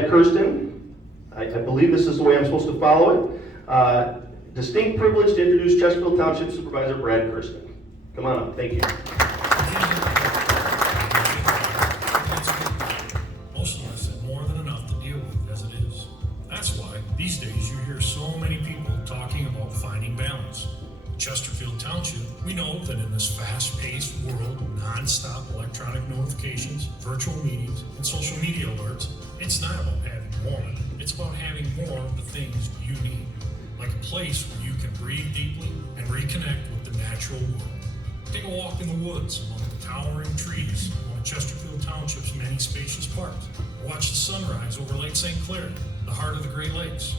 Brad Kersten. I believe this is the way I'm supposed to follow it. Distinct privilege to introduce Chesterfield Township Supervisor Brad Kersten. Come on up, thank you. Most of us have more than enough to deal with as it is. That's why these days you hear so many people talking about finding balance. Chesterfield Township, we know that in this fast-paced world of non-stop electronic notifications, virtual meetings, and social media alerts, it's not about having more. It's about having more of the things you need, like a place where you can breathe deeply and reconnect with the natural world. Take a walk in the woods among the towering trees of one of Chesterfield Township's many spacious parks, or watch the sunrise over Lake St. Clair, the heart of the Great Lakes.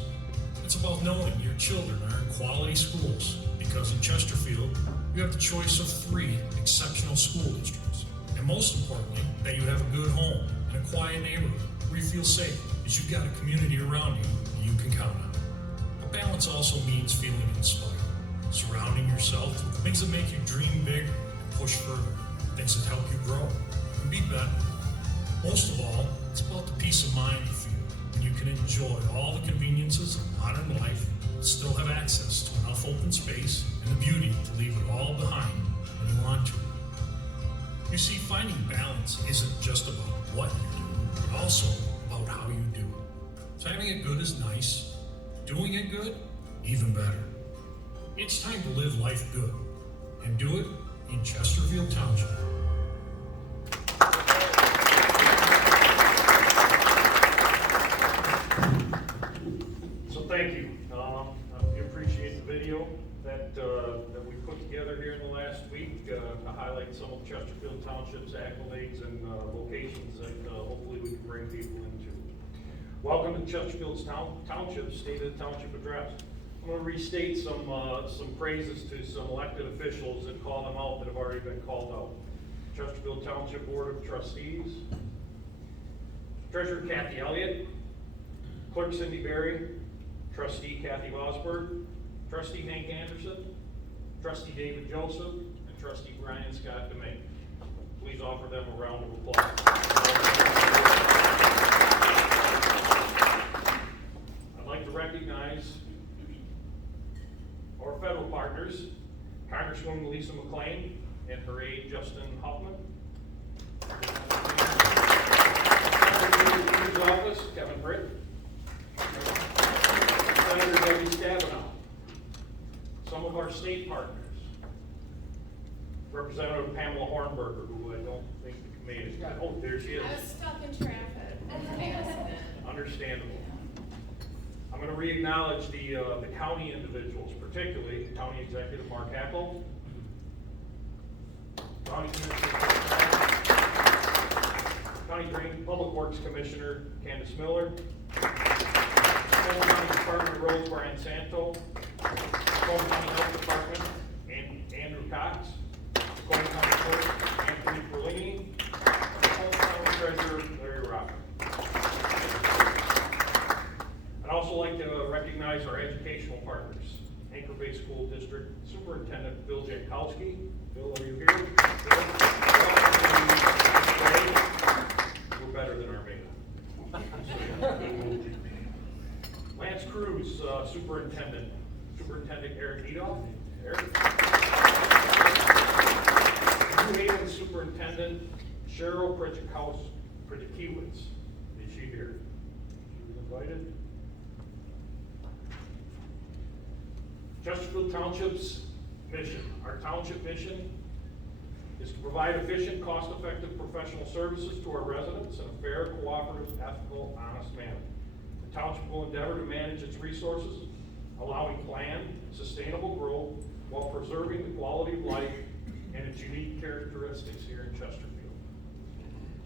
It's about knowing your children are in quality schools, because in Chesterfield, you have the choice of 3 exceptional school districts. And most importantly, that you have a good home in a quiet neighborhood where you feel safe, because you've got a community around you that you can count on. But balance also means feeling inspired, surrounding yourself with things that make you dream bigger and push further, things that help you grow and be better. Most of all, it's about the peace of mind you feel when you can enjoy all the conveniences of modern life, still have access to enough open space and the beauty to leave it all behind when you want to. You see, finding balance isn't just about what you do, but also about how you do it. So having it good is nice, doing it good, even better. It's time to live life good, and do it in Chesterfield Township. So thank you. We appreciate the video that we put together here in the last week to highlight some of Chesterfield Township's accolades and locations that hopefully we can bring people into. Welcome to Chesterfield Township State of the Township Address. I'm going to restate some praises to some elected officials and call them out that have already been called out. Chesterfield Township Board of Trustees, Treasurer Kathy Elliott, Clerk Cindy Berry, Trustee Kathy Vosberg, Trustee Hank Anderson, Trustee David Joseph, and Trustee Brian Scott DeMay. Please offer them a round of applause. I'd like to recognize our federal partners, Congresswoman Lisa McClain and her aide Justin Hoffman. Senator Office, Kevin Britt. Senator Debbie Stabenow. Some of our state partners. Representative Pamela Hornberger, who I don't think made it. Oh, there she is. I was stuck in traffic. Understandable. I'm going to re-acknowledge the county individuals, particularly County Executive Mark Hackle, County Drain Public Works Commissioner Candace Miller, Macomb County Department of Roads Brian Santo, Macomb County Health Department Andrew Cox, Macomb County Clerk Anthony Perlini, Macomb County Treasurer Larry Rocker. I'd also like to recognize our educational partners, Anchor Bay School District Superintendent Bill Jankowski. Bill, are you here? Bill? We're better than our mayor. Lance Cruz, Superintendent Eric Edoff. Eric. New Haven Superintendent Cheryl Pritchkiewicz. Is she here? She was invited. Chesterfield Township's mission. Our township mission is to provide efficient, cost-effective professional services to our residents in a fair, cooperative, ethical, honest manner. The township will endeavor to manage its resources, allowing planned, sustainable growth while preserving the quality of life and its unique characteristics here in Chesterfield.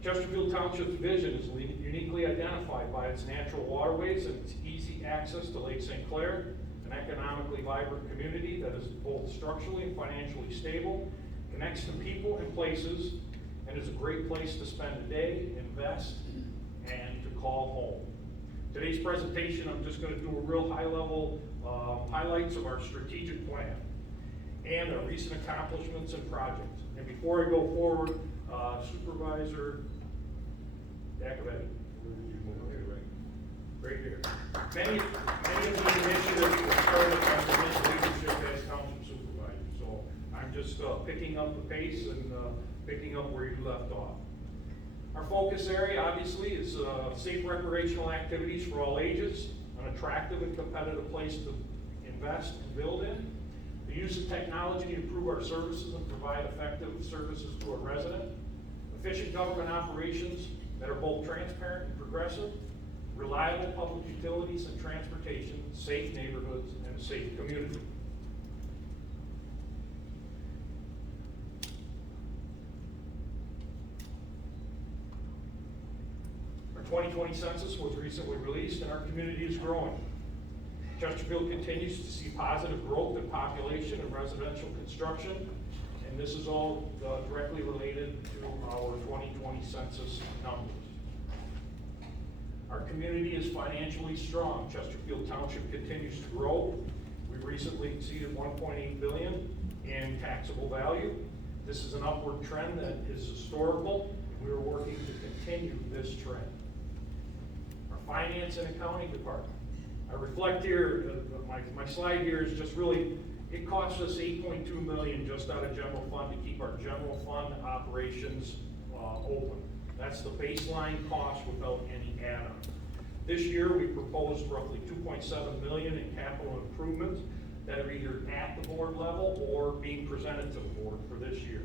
Chesterfield Township's vision is uniquely identified by its natural waterways and its easy access to Lake St. Clair, an economically vibrant community that is both structurally and financially stable, connects to people and places, and is a great place to spend a day, invest, and to call home. Today's presentation, I'm just going to do a real high-level highlights of our strategic plan and our recent accomplishments and projects. And before I go forward, Supervisor Dakovetti. Great to hear. Many of these initiatives were started under his leadership as township supervisor, so I'm just picking up the pace and picking up where you left off. Our focus area, obviously, is safe recreational activities for all ages, an attractive and competitive place to invest and build in, the use of technology to improve our services and provide effective services to our resident, efficient government operations that are both transparent and progressive, reliable public utilities and transportation, safe neighborhoods, and a safe community. Our 2020 census was recently released and our community is growing. Chesterfield continues to see positive growth in population and residential construction, and this is all directly related to our 2020 census numbers. Our community is financially strong. Chesterfield Township continues to grow. We recently exceeded $1.8 billion in taxable value. This is an upward trend that is historical. We are working to continue this trend. Our finance and accounting department. I reflect here, my slide here is just really, it costs us $8.2 million just out of general fund to keep our general fund operations open. That's the baseline cost without any add-on. This year, we proposed roughly $2.7 million in capital improvements that are either at the board level or being presented to the board for this year.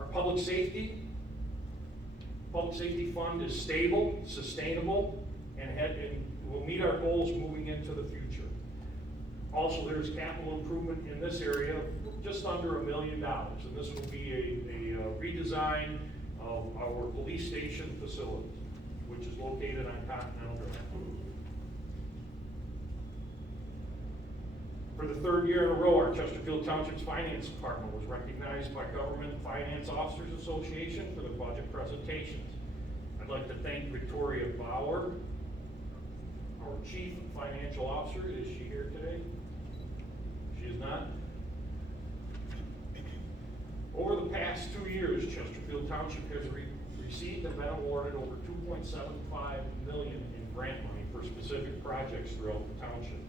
Our public safety fund is stable, sustainable, and will meet our goals moving into the future. Also, there's capital improvement in this area, just under $1 million, and this will be a redesign of our police station facility, which is located on Continental Drive. For the third year in a row, our Chesterfield Township's Finance Department was recognized by Government Finance Officers Association for the budget presentations. I'd like to thank Victoria Bauer, our Chief Financial Officer. Is she here today? She is not. Over the past 2 years, Chesterfield Township has received and been awarded over $2.75 million in grant money for specific projects throughout the township.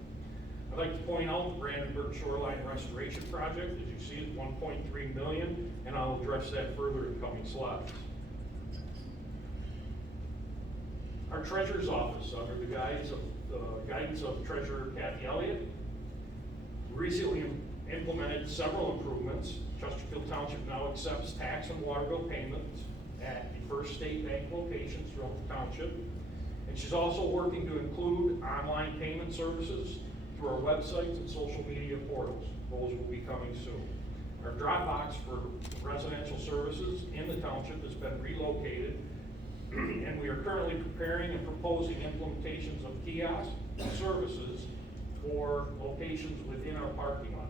I'd like to point out the Brandenburg Shoreline Restoration Project, as you see, is $1.3 million, and I'll address that further in coming slides. Our Treasurer's Office, under the guidance of Treasurer Kathy Elliott, recently implemented several improvements. Chesterfield Township now accepts tax and water bill payments at the First State Bank locations throughout the township. And she's also working to include online payment services through our websites and social media portals. Those will be coming soon. Our drop box for residential services in the township has been relocated, and we are currently preparing and proposing implementations of kiosk services for locations within our parking lot.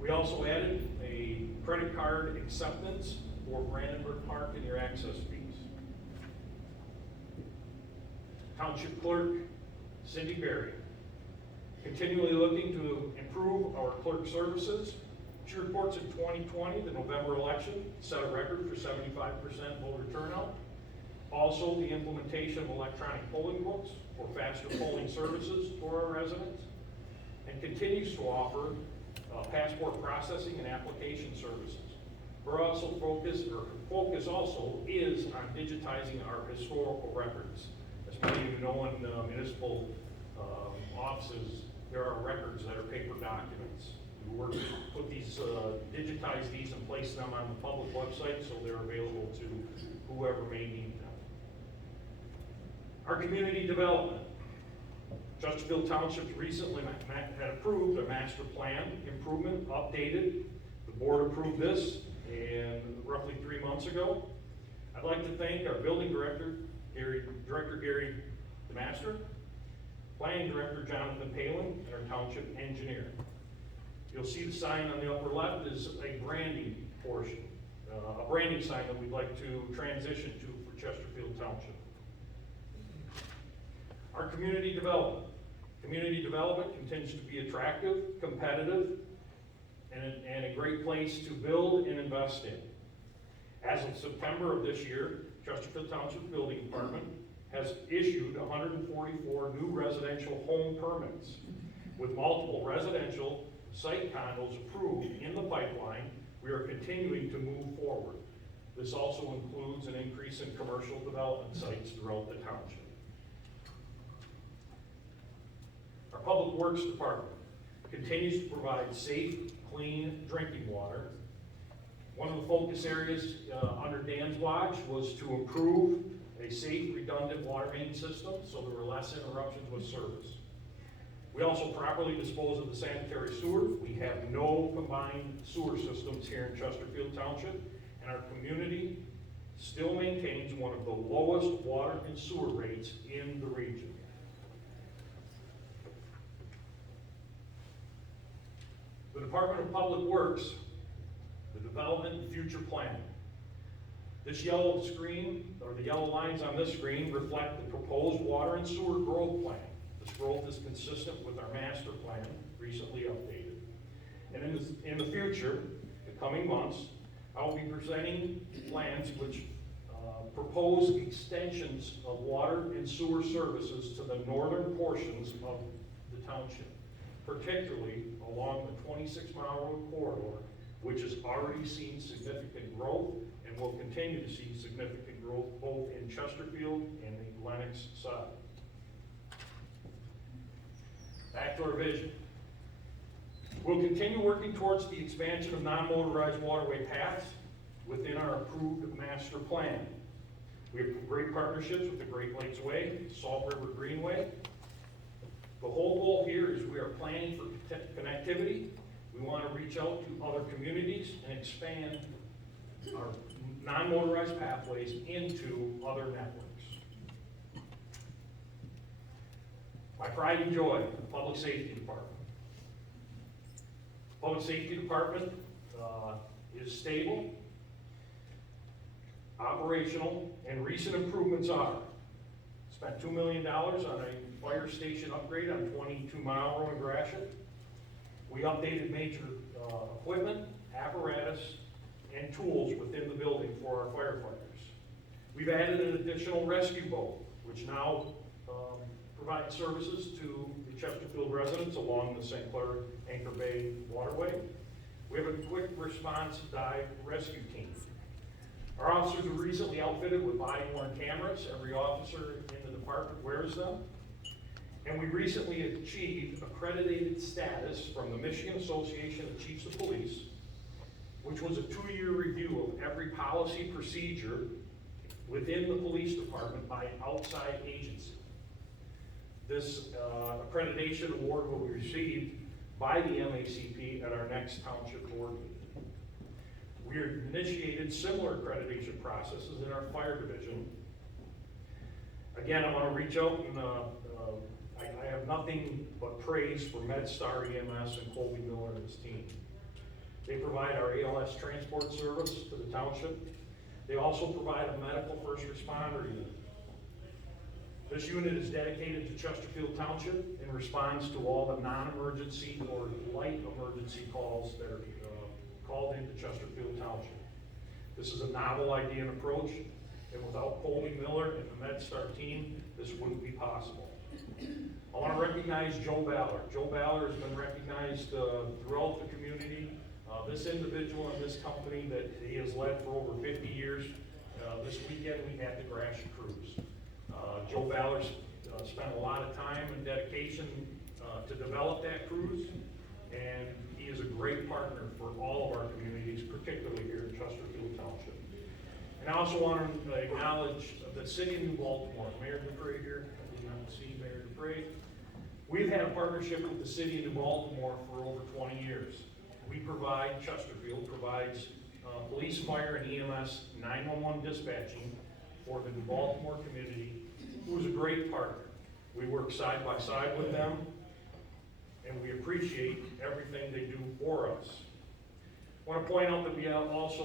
We also added a credit card acceptance for Brandenburg Park and your access fees. Township Clerk Cindy Berry, continually looking to improve our clerk services. She reports in 2020, the November election set a record for 75% voter turnout. Also, the implementation of electronic polling books for faster polling services for our residents, and continues to offer passport processing and application services. Her focus also is on digitizing our historical records. As many of you know, in municipal offices, there are records that are paper documents. We work to put these, digitize these and place them on the public website so they're available to whoever may need them. Our community development. Chesterfield Township recently had approved a master plan improvement, updated. The board approved this roughly 3 months ago. I'd like to thank our building director, Gary DeMaster, planning director, Jonathan Palin, and our township engineer. You'll see the sign on the upper left is a branding portion, a branding sign that we'd like to transition to for Chesterfield Township. Our community development. Community development continues to be attractive, competitive, and a great place to build and invest in. As of September of this year, Chesterfield Township Building Department has issued 144 new residential home permits, with multiple residential site condos approved in the pipeline. We are continuing to move forward. This also includes an increase in commercial development sites throughout the township. Our Public Works Department continues to provide safe, clean drinking water. One of the focus areas under Dan's watch was to improve a safe, redundant water main system so there were less interruptions with service. We also properly dispose of the sanitary sewer. We have no combined sewer systems here in Chesterfield Township, and our community still maintains one of the lowest water and sewer rates in the region. The Department of Public Works, the Development and Future Planning. This yellow screen, or the yellow lines on this screen, reflect the proposed water and sewer growth plan. This growth is consistent with our master plan, recently updated. And in the future, the coming months, I will be presenting plans which propose extensions of water and sewer services to the northern portions of the township, particularly along the 26-mile road corridor, which has already seen significant growth and will continue to see significant growth both in Chesterfield and the Lennox side. Back to our vision. We'll continue working towards the expansion of non-motorized waterway paths within our approved master plan. We have great partnerships with the Great Lakes Way, Salt River Greenway. The whole goal here is we are planning for connectivity. We want to reach out to other communities and expand our non-motorized pathways into other networks. My pride and joy, the Public Safety Department. Public Safety Department is stable, operational, and recent improvements are: spent $2 million on a fire station upgrade on 22-mile road in Gratiot. We updated major equipment, apparatus, and tools within the building for our firefighters. We've added an additional rescue boat, which now provides services to the Chesterfield residents along the St. Clair Anchor Bay waterway. We have a quick response dive rescue team. Our officers were recently outfitted with body-worn cameras. Every officer in the department wears them. And we recently achieved accredited status from the Michigan Association of Chiefs of Police, which was a 2-year review of every policy procedure within the police department by an outside agency. This accreditation award will be received by the MACP at our next township board meeting. We have initiated similar accreditation processes in our fire division. Again, I want to reach out and I have nothing but praise for MedStar EMS and Colby Miller and his team. They provide our ALS transport service to the township. They also provide a medical first responder unit. This unit is dedicated to Chesterfield Township and responds to all the non-emergency or light emergency calls that are called into Chesterfield Township. This is a novel idea and approach, and without Colby Miller and the MedStar team, this wouldn't be possible. I want to recognize Joe Ballard. Joe Ballard has been recognized throughout the community. This individual and this company that he has led for over 50 years. This weekend we had the Gratiot Cruise. Joe Ballard spent a lot of time and dedication to develop that cruise, and he is a great partner for all of our communities, particularly here in Chesterfield Township. And I also want to acknowledge the City of New Baltimore, Mayor Dupre here. I did not see Mayor Dupre. We've had a partnership with the City of New Baltimore for over 20 years. We provide, Chesterfield provides police, fire, and EMS 911 dispatching for the New Baltimore community, who is a great partner. We work side by side with them, and we appreciate everything they do for us. I want to point out that we have also,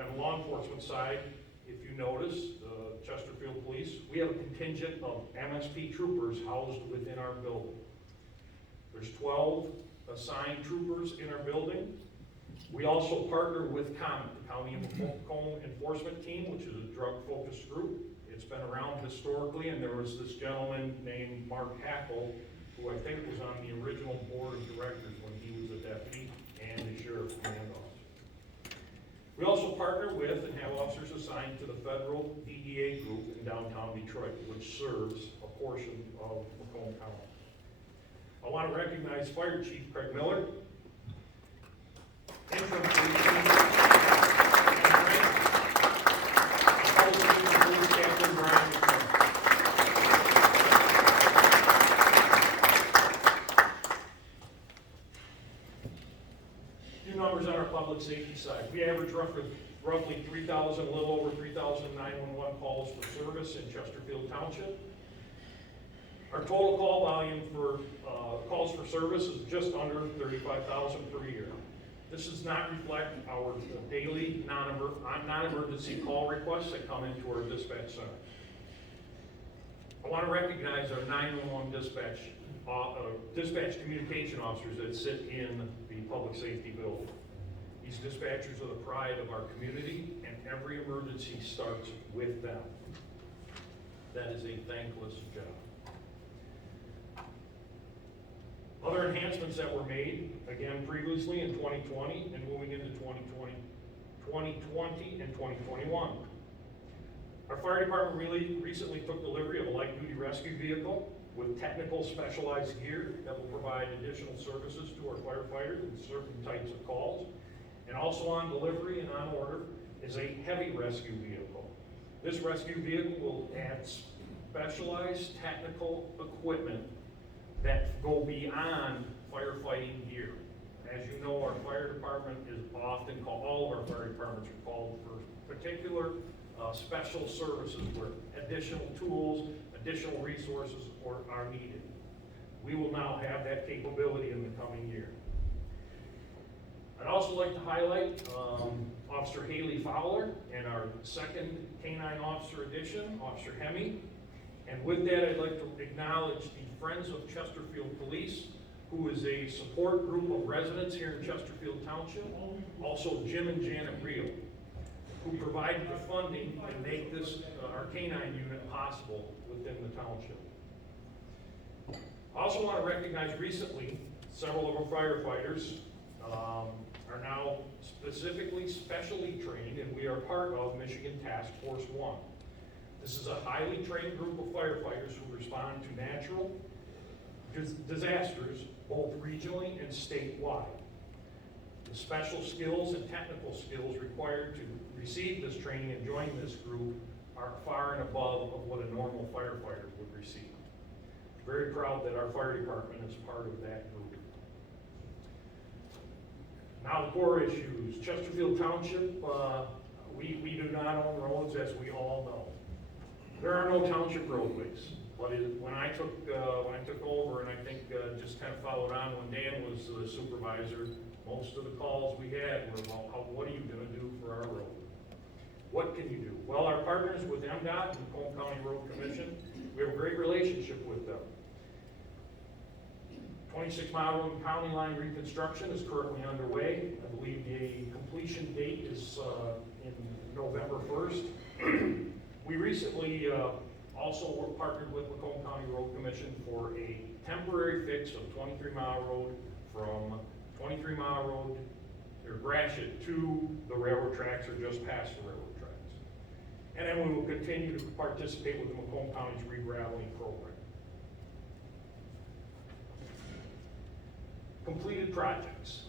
on the law enforcement side, if you notice, the Chesterfield Police, we have a contingent of MSP troopers housed within our building. There's 12 assigned troopers in our building. We also partner with COMET, the County Enforcement Team, which is a drug-focused group. It's been around historically, and there was this gentleman named Mark Hackle, who I think was on the original board of directors when he was a deputy and the sheriff's command officer. We also partner with and have officers assigned to the federal DEA group in downtown Detroit, which serves a portion of Macomb County. I want to recognize Fire Chief Craig Miller, Interim Police Chief Ken Grant, Public Safety Police Captain Brian McCormick. Few numbers on our public safety side. We average roughly 3,000, a little over 3,000 911 calls for service in Chesterfield Township. Our total call volume for calls for service is just under 35,000 per year. This does not reflect our daily non-emergency call requests that come into our dispatch center. I want to recognize our 911 dispatch communication officers that sit in the public safety building. These dispatchers are the pride of our community, and every emergency starts with them. That is a thankless job. Other enhancements that were made, again previously in 2020 and moving into 2020 and 2021. Our fire department really recently took delivery of a light-duty rescue vehicle with technical specialized gear that will provide additional services to our firefighters in certain types of calls. And also on delivery and on order is a heavy rescue vehicle. This rescue vehicle will add specialized technical equipment that go beyond firefighting gear. As you know, our fire department is often called, all of our fire departments are called for particular special services where additional tools, additional resources are needed. We will now have that capability in the coming year. I'd also like to highlight Officer Haley Fowler and our second K-9 officer addition, Officer Hemme. And with that, I'd like to acknowledge the Friends of Chesterfield Police, who is a support group of residents here in Chesterfield Township. Also Jim and Janet Reel, who provided the funding and make this, our K-9 unit possible within the township. I also want to recognize recently, several of our firefighters are now specially trained, and we are part of Michigan Task Force 1. This is a highly trained group of firefighters who respond to natural disasters, both regionally and statewide. The special skills and technical skills required to receive this training and join this group are far and above of what a normal firefighter would receive. Very proud that our fire department is part of that group. Now the core issues. Chesterfield Township, we do not own roads, as we all know. There are no township roadways, but when I took over, and I think just kind of followed on when Dan was the supervisor, most of the calls we had were about what are you going to do for our road? What can you do? Well, our partners with MDOT and Macomb County Road Commission, we have a great relationship with them. 26-mile road county line reconstruction is currently underway. I believe the completion date is in November 1st. We recently also were partnered with Macomb County Road Commission for a temporary fix of 23-mile road from 23-mile road or Gratiot to the railroad tracks or just past the railroad tracks. And then we will continue to participate with the Macomb County's regraveling program. Completed projects.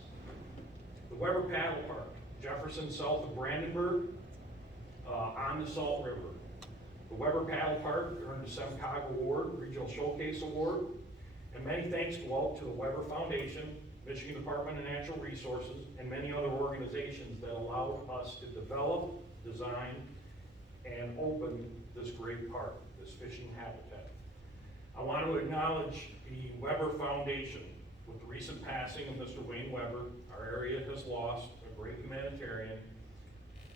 The Weber Paddle Park, Jefferson south of Brandenburg, on the Salt River. The Weber Paddle Park earned a SEMCOG Award, Regional Showcase Award, and many thanks go out to the Weber Foundation, Michigan Department of Natural Resources, and many other organizations that allowed us to develop, design, and open this great park, this fishing habitat. I want to acknowledge the Weber Foundation. With the recent passing of Mr. Wayne Weber, our area has lost a great humanitarian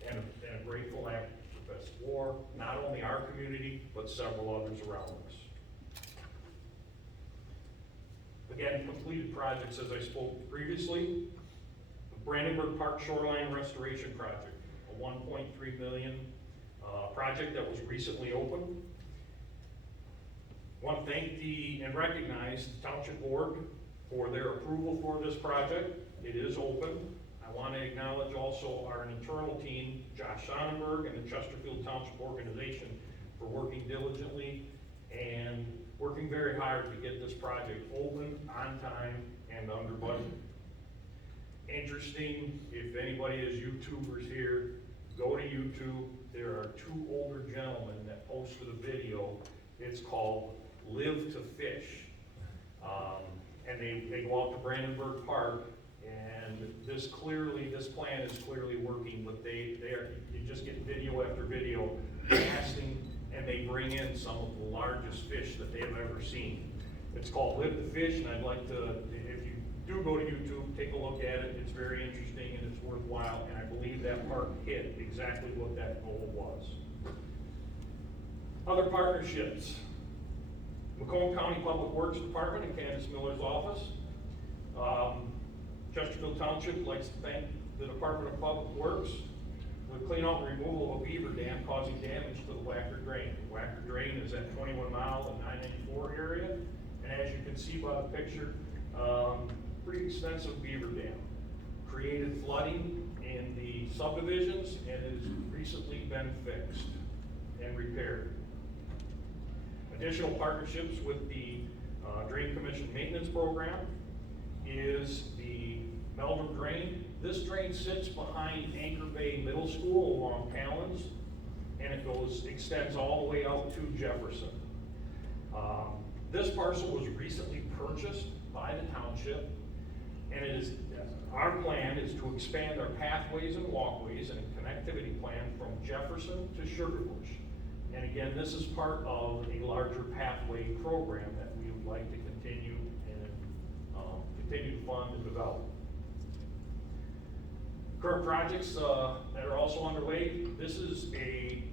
and a great philanthropist for not only our community, but several others around us. Again, completed projects, as I spoke previously, the Brandenburg Park Shoreline Restoration Project, a $1.3 million project that was recently opened. Want to thank and recognize the Township Board for their approval for this project. It is open. I want to acknowledge also our internal team, Josh Sonnenberg, and the Chesterfield Township organization for working diligently and working very hard to get this project open, on time, and under budget. Interesting, if anybody is YouTubers here, go to YouTube. There are two older gentlemen that posted a video. It's called Live to Fish. And they go out to Brandenburg Park, and this plan is clearly working, but you just get video after video casting, and they bring in some of the largest fish that they've ever seen. It's called Live to Fish, and I'd like to, if you do go to YouTube, take a look at it. It's very interesting and it's worthwhile, and I believe that park hit exactly what that goal was. Other partnerships. Macomb County Public Works Department and Candace Miller's office. Chesterfield Township likes to thank the Department of Public Works for the clean out and removal of a beaver dam causing damage to the Wacker Drain. The Wacker Drain is at 21 Mile and 994 area, and as you can see by the picture, pretty extensive beaver dam. Created flooding in the subdivisions and has recently been fixed and repaired. Additional partnerships with the Drain Commission Maintenance Program is the Melbourne Drain. This drain sits behind Anchor Bay Middle School along Palins, and it extends all the way out to Jefferson. This parcel was recently purchased by the township, and our plan is to expand our pathways and walkways and a connectivity plan from Jefferson to Sugarbush. And again, this is part of a larger pathway program that we would like to continue to fund and develop. Current projects that are also underway, this is a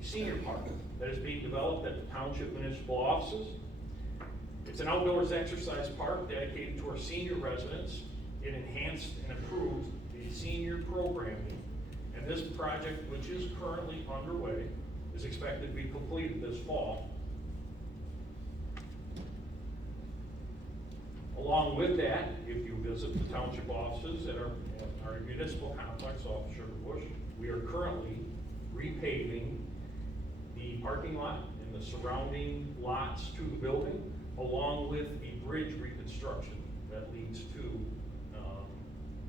senior park that is being developed at the Township Municipal Offices. It's an outdoors exercise park dedicated to our senior residents. It enhanced and improved the senior programming. And this project, which is currently underway, is expected to be completed this fall. Along with that, if you visit the township offices at our municipal complex off of Sugarbush, we are currently repaving the parking lot and the surrounding lots to the building, along with a bridge reconstruction that leads to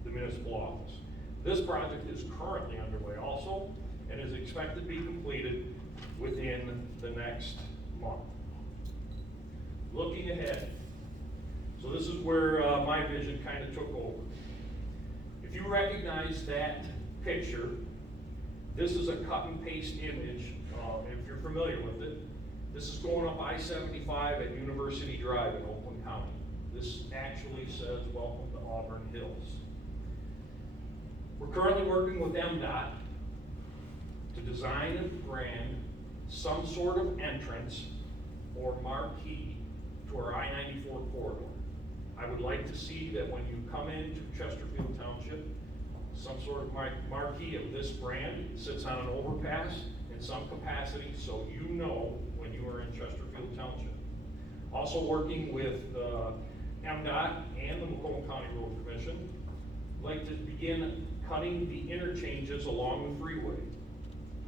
the municipal office. This project is currently underway also, and is expected to be completed within the next month. Looking ahead, so this is where my vision kind of took over. If you recognize that picture, this is a cut and paste image, if you're familiar with it. This is going up I-75 at University Drive in Oakland County. This actually says, "Welcome to Auburn Hills." We're currently working with MDOT to design and brand some sort of entrance or marquee to our I-94 corridor. I would like to see that when you come into Chesterfield Township, some sort of marquee of this brand sits on an overpass in some capacity, so you know when you are in Chesterfield Township. Also working with MDOT and the Macomb County Road Commission, I'd like to begin cutting the interchanges along the freeway.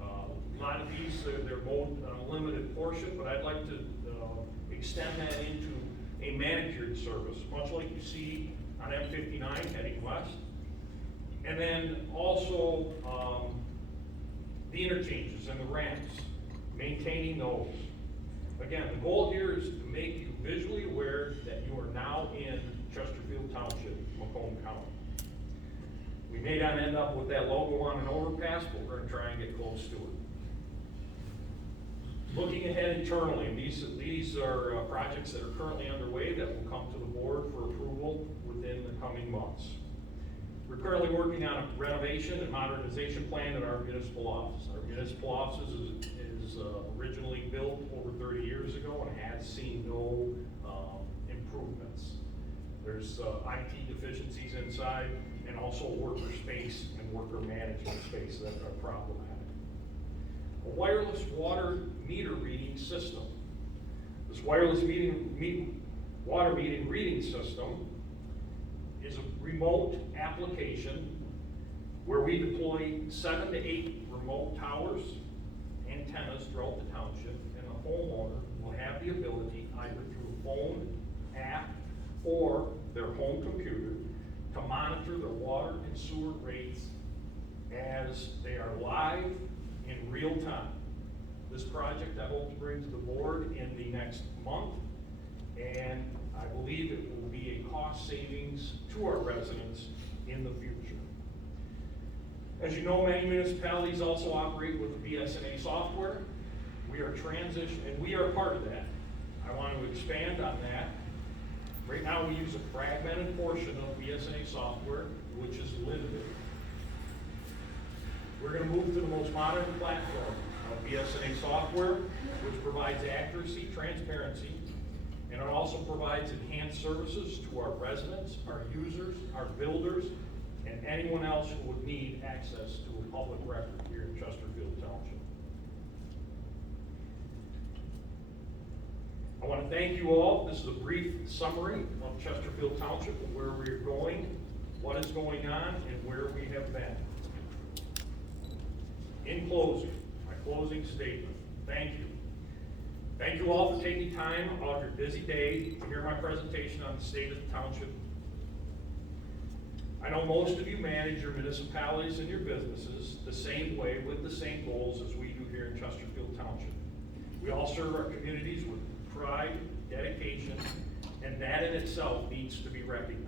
A lot of these, they're mowed on a limited portion, but I'd like to extend that into a manicured service, much like you see on M59 heading west. And then also the interchanges and the ramps, maintaining those. Again, the goal here is to make you visually aware that you are now in Chesterfield Township, Macomb County. We may not end up with that logo on an overpass, but we're going to try and get close to it. Looking ahead internally, these are projects that are currently underway that will come to the board for approval within the coming months. We're currently working on a renovation and modernization plan at our municipal office. Our municipal office is originally built over 30 years ago and has seen no improvements. There's IT deficiencies inside, and also worker space and worker management space that are problematic. a wireless water meter reading system. This wireless water meter reading system is a remote application where we deploy 7 to 8 remote towers, antennas throughout the township, and the homeowner will have the ability, either through a phone, app, or their home computer, to monitor their water and sewer rates as they are live in real time. This project I hope to bring to the board in the next month, and I believe it will be a cost savings to our residents in the future. As you know, many municipalities also operate with BSNA software. We are and we are part of that. I want to expand on that. Right now, we use a fragmented portion of BSNA software, which is limited. We're going to move to the most modern platform of BSNA software, which provides accuracy, transparency, and it also provides enhanced services to our residents, our users, our builders, and anyone else who would need access to a public record here in Chesterfield Township. I want to thank you all. This is a brief summary of Chesterfield Township and where we're going, what is going on, and where we have been. In closing, my closing statement, thank you. Thank you all for taking time out of your busy day to hear my presentation on the state of the township. I know most of you manage your municipalities and your businesses the same way with the same goals as we do here in Chesterfield Township. We all serve our communities with pride, dedication, and that in itself needs to be recognized.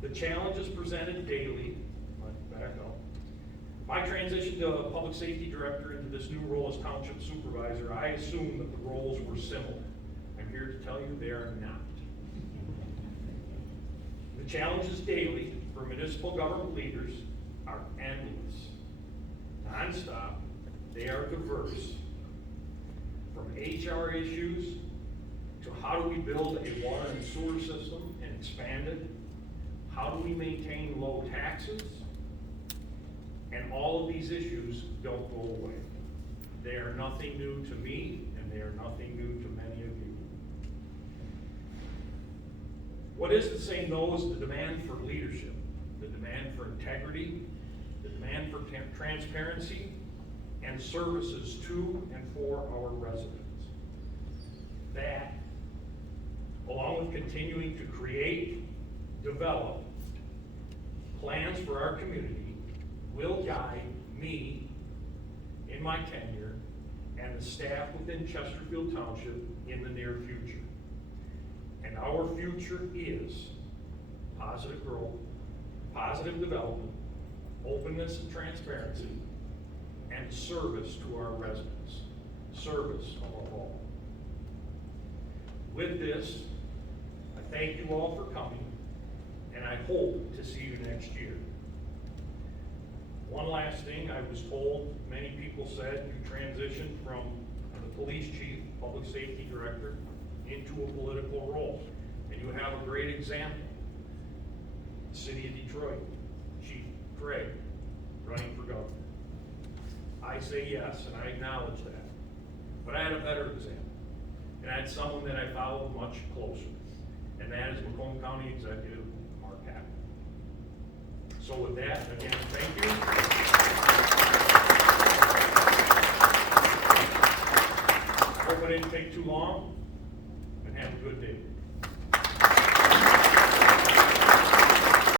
The challenges presented daily, back up. My transition to public safety director into this new role as township supervisor, I assumed that the roles were similar. I'm here to tell you they are not. The challenges daily for municipal government leaders are endless, nonstop. They are diverse. From HR issues to how do we build a water and sewer system and expand it? How do we maintain low taxes? And all of these issues don't go away. They are nothing new to me, and they are nothing new to many of you. What is the same though is the demand for leadership, the demand for integrity, the demand for transparency, and services to and for our residents. That, along with continuing to create, develop plans for our community, will guide me in my tenure and the staff within Chesterfield Township in the near future. And our future is positive growth, positive development, openness and transparency, and service to our residents. Service above all. With this, I thank you all for coming, and I hope to see you next year. One last thing, I was told, many people said you transitioned from the police chief, public safety director, into a political role. And you have a great example. City of Detroit, Chief Craig, running for governor. I say yes, and I acknowledge that. But I had a better example. And I had someone that I followed much closer. And that is Macomb County Executive Mark Hackman. So with that, again, thank you. Hope it didn't take too long, and have a good day.